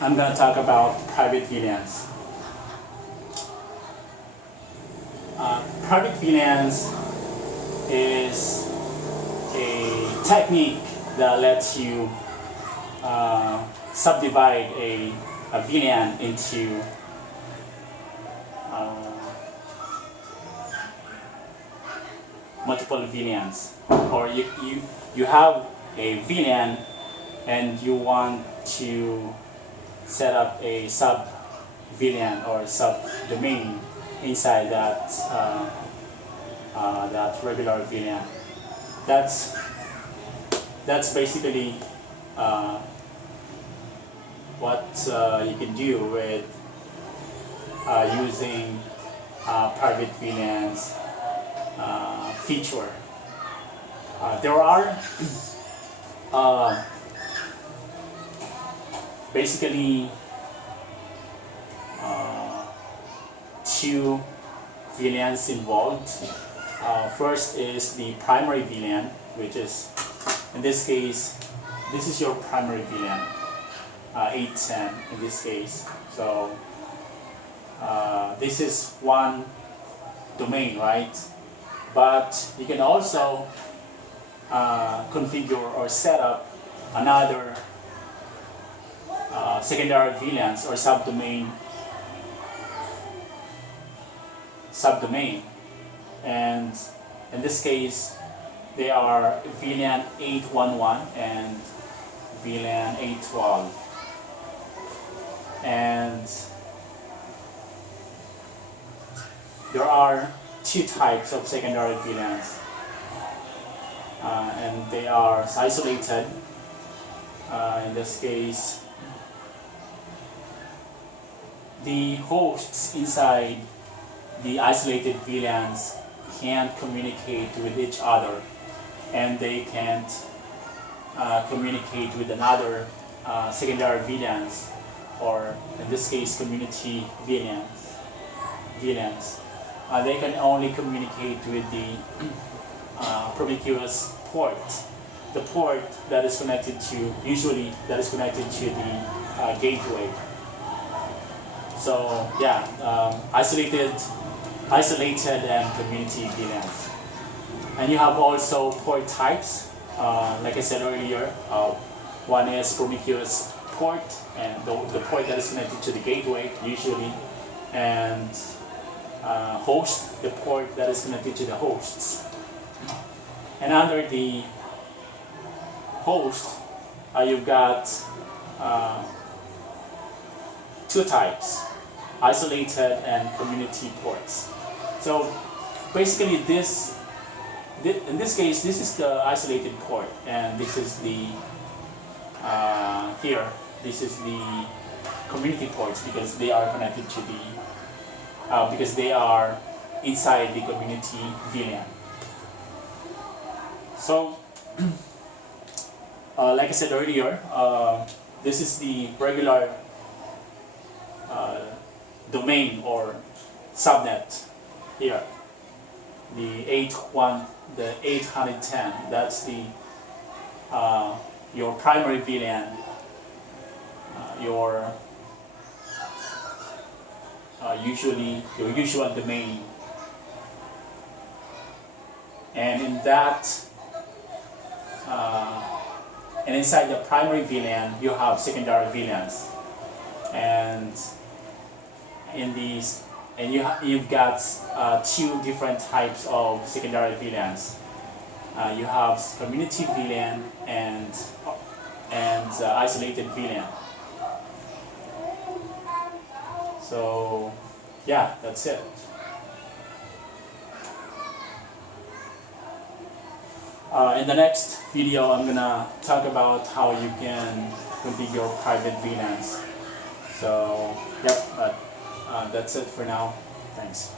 I'm going to talk about private VLANs. Private VLANs is a technique that lets you subdivide a VLAN into multiple VLANs, or you have a VLAN and you want to set up a sub VLAN or subdomain inside that that regular VLAN. That's basically what you can do with using private VLANs feature. There are basically two VLANs involved. First is the primary VLAN, which is, in this case, this is your primary VLAN, 810 in this case. So this is one domain, right? But you can also configure or set up another secondary VLANs or subdomain, and in this case they are VLAN 811 and VLAN 812, and there are two types of secondary VLANs, and they are isolated. In this case, the hosts inside the isolated VLANs can't communicate with each other, and they can't communicate with another secondary VLANs, or in this case community VLANs. They can only communicate with the promiscuous port, the port that is connected to, usually that is connected to the gateway. So yeah, isolated and community VLANs. And you have also port types, like I said earlier. One is promiscuous port, and the port that is connected to the gateway usually, and host, the port that is connected to the hosts. And under the host, you've got two types, isolated and community ports. So basically in this case, this is the isolated port, and this is the here, this is the community ports, because they are connected to the because they are inside the community VLAN. So like I said earlier, this is the regular domain or subnet here, the 810. That's the your primary VLAN, your usual domain, and in that and inside the primary VLAN you have secondary VLANs, and in these, and you've got two different types of secondary VLANs. You have community VLAN and isolated VLAN. So yeah, that's it. In the next video, I'm gonna talk about how you can configure private VLANs. So yep, but that's it for now. Thanks.